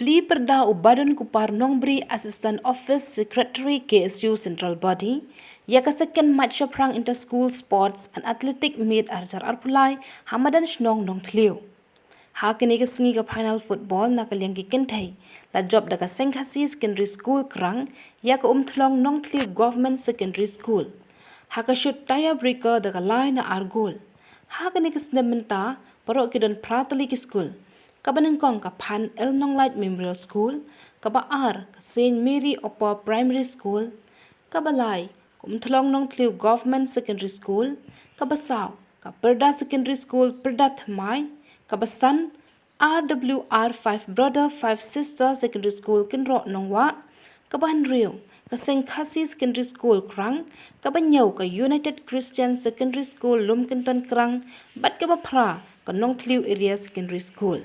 Plie Pyrda u Badonkupar Nongbri Assistant Office Secretary KSU Central Body, Yakasakan Maitshaphrang Inter-School Sports and Athletic Meet Arjar Plie, Hamadan Shnong Nong Tliu. Hakini kesungi ke final football nakaliang kikentai, la job daka Senghasi Secondary School Krang, yak Thlong Nong Tliu Government Secondary School. Haka shoot tire breaker daka line na argol. Hakini kesnementa, parok kidon pratali ki school. Kabanengkong ka Pan El Nong Light Memorial School, Kabaar ka St. Mary Upper Primary School, Kabalay Thlong Nong Tliu Government Secondary School, Kabasaw ka Pyrda Secondary School Pyrda Thamai, Kabasan RWR 5 Brother 5 Sister Secondary School Kinro Nongwa, Kabanrio ka Senghasi Secondary School Krang, Kabanyaw ka United Christian Secondary School Lumkinton Krang, Bat Kabapra ka Nong Tliu Area Secondary School.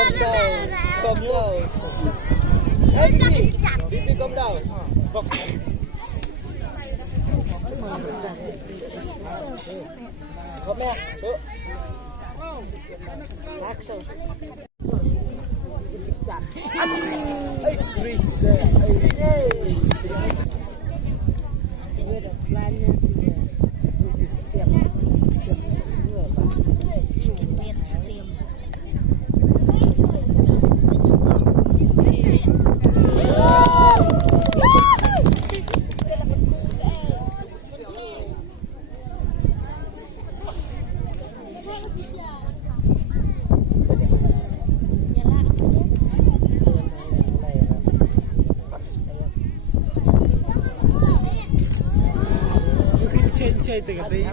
Come down. Come down. Hey, Bibi, come down. Come here. Hey, three. Chơi từ cái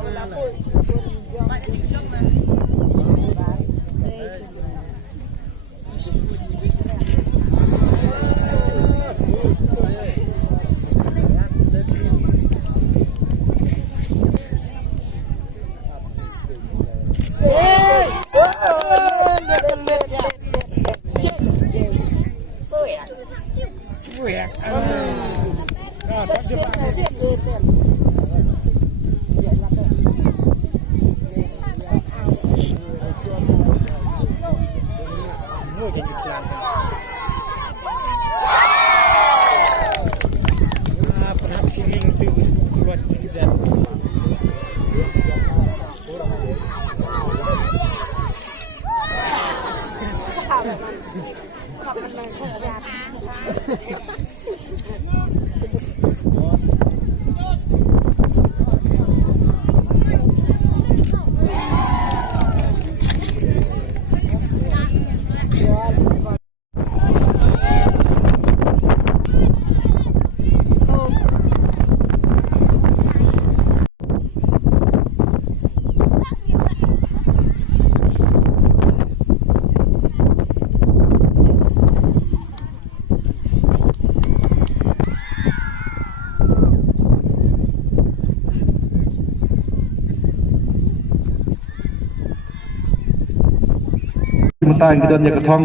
Mentai gidan ya ketong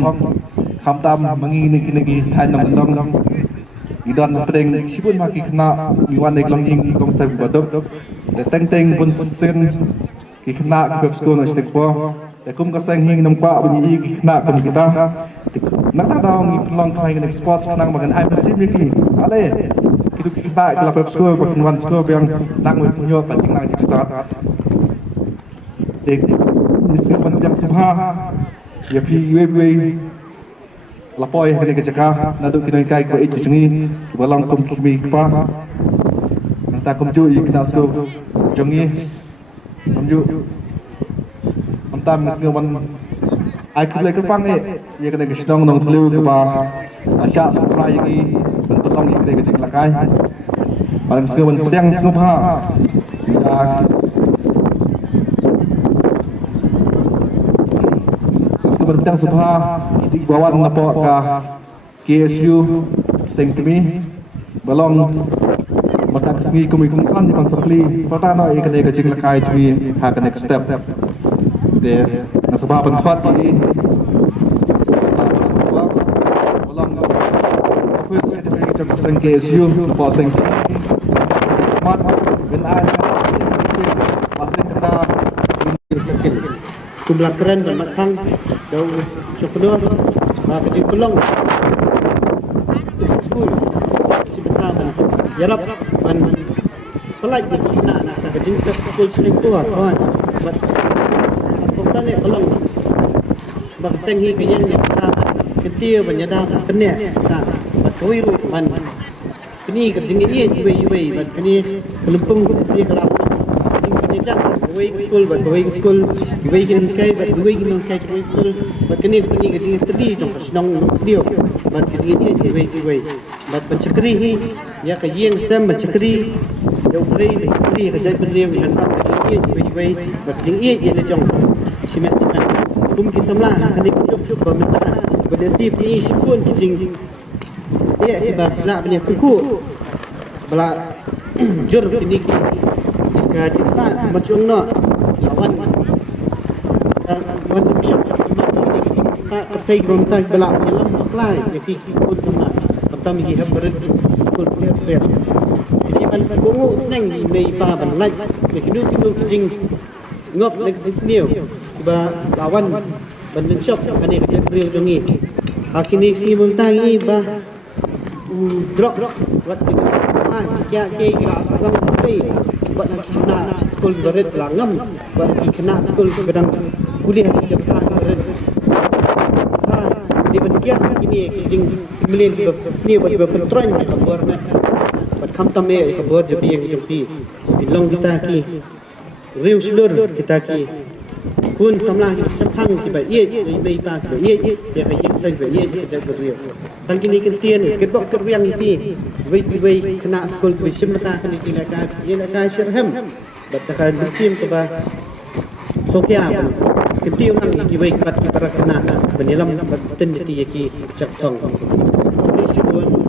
khamtam mangi niki thain nong dong gidan pedeng sibun maki kena miwan ek long ing long sab badok de teng bun sen ki kena kep sko no stek po de kum ka sang hing nam kwa bunyi ki kena kum kita nak ta dong ni long khai nek sport nang magan ai mesim niki ale kitu ki kita kala kep sko ko wan sko yang nang we punyo ka ting nang start de ni se ban yang subha ya pi we lapoi kene ke jaka nadu kene kai ko ich jungi balang kum kimi pa nanta kum ju ik nasko jungi amju amtam ngisnge wan ai kule ke pang e ye kene ke snong nong tlu ke ba acha supra yingi ban balang ye kene ke jik lakai balang ngisnge wan pedang snupha ya Berdang subha idik bawan napo ka KSU sengkemi balong mata kesngi kumi kumsan di pansapli pata no ikane kajing lakai cumi ha kane step de na subha ban khwat di balong first certificate of seng KSU po sengkemi mat ben ai pasti kata kumlah keren dan matang dau syukur kecil pelong dekat school si betapa yarap ban pelaj berkena nak kecil ke school sing tua kan bat kapoksan ni pelong bak senghi kayen ni ketia banyada penne sa bat koi ru ban kini kecil ni iwe bat kini kelumpung si kelap jang wei school bat wei school wei kin kai bat wei kin kai wei school bat kini ke jing tli jong snong lio bat ke jing ni wei bat chakri hi ya ka yeng sem bat chakri yo play chakri ka jai prem lan kam ke jing ni wei bat jing ye le jong simet kum ki samla kani chup ba menta ba de si pi sipun ki jing ye ba la bani ku bala jur kini ki jika kita macam nak lawan shop masih ni kita tak persai bom tak belak dalam maklai yaki pun tamna pertama ki habarit kul dia jadi ban gongo senang di mei pa ban laj yaki nu kijing ngop lek kijing sniu kiba lawan ban shop kani kajak riu jongi hakini sni bom tangi ba drop wat kijing kia ke gra sang ceri buat nak kena skul berit langam buat kena skul bedang kuliah di Kebataan berit di bagian kini kijing melin seni buat berpetrol kabar nak buat kamtam kabar jadi yang jumpi di long kita ki riu seluruh kita ki kun samlang Maitshaphrang ki ba ye mei pa ba ye ya ka yin sai ba ye ka jak riu tang kini kentien kedok keryang ipi wei kena skul ki simata kan di laka ye laka syarham batakan musim ke ba sokia ban kentiu nang ki wei pat ki parakna benilam batin di ki chaktong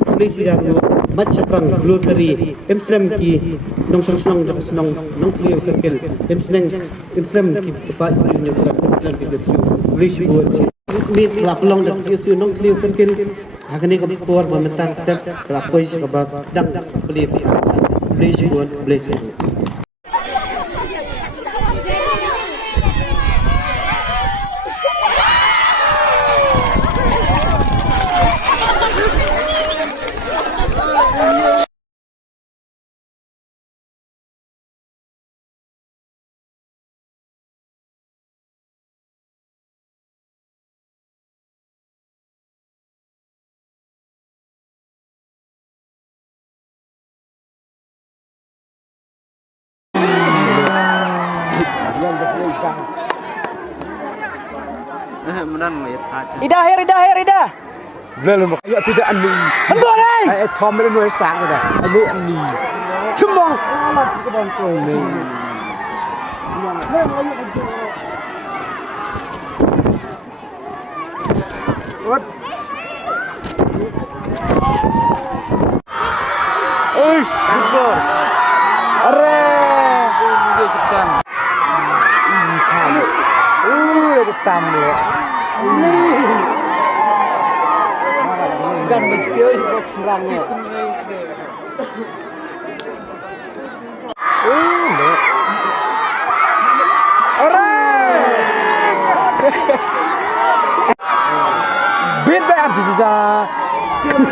polisi jaru Maitshaphrang glutari emslam ki nong song jak nong tliu circle emsneng ki pa ni tra emslam ki gesu polisi buat mit lapelong dak gesu nong tliu circle hakani ka por bametang step lapoi ka ba dang beli polisi buat polisi Ida. Belum kayak tidak ani. Betul ni. Tom itu nuai sang dah. Ani. Cuma alat ke bangkong ni. What? Syukur. Are. Ini cepat. Ini kamu. Ketam le. Kan mesti box serangnya. Bin bayar juga.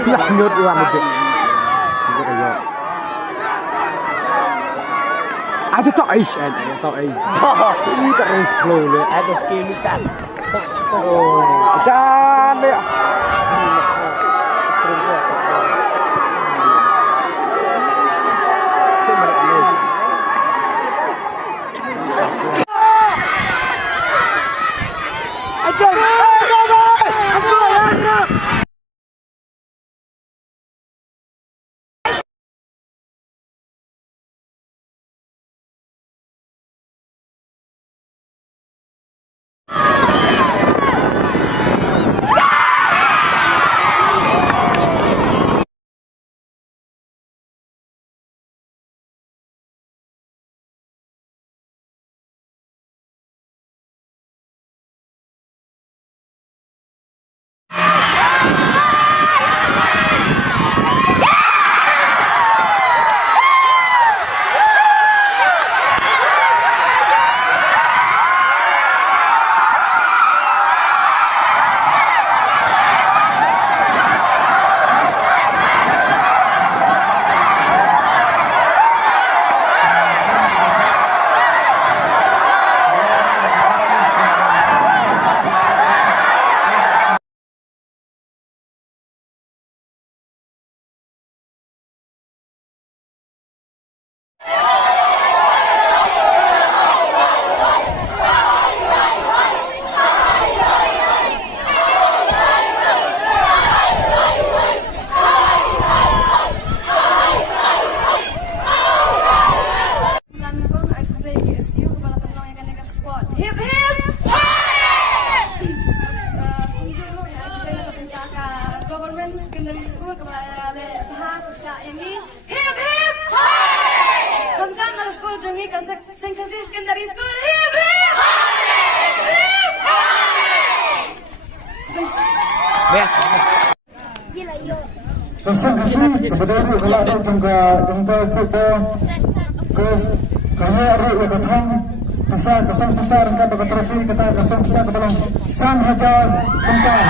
Lanjut uang itu. Ada tak ish, tak ish. Ini tak flow le. Ada skill ni kan. Oh, cantik. Secondary School kepada tahap usia ini hip hip hooray! Tentang ke school jungi ke Sengkasi Secondary School hip hip hooray! Hip hooray! Kasih kepada aku kalau ada tengah football, kaya ada ketang besar kasih besar angkat trofi kita kasih besar kepada San Hajar tengah.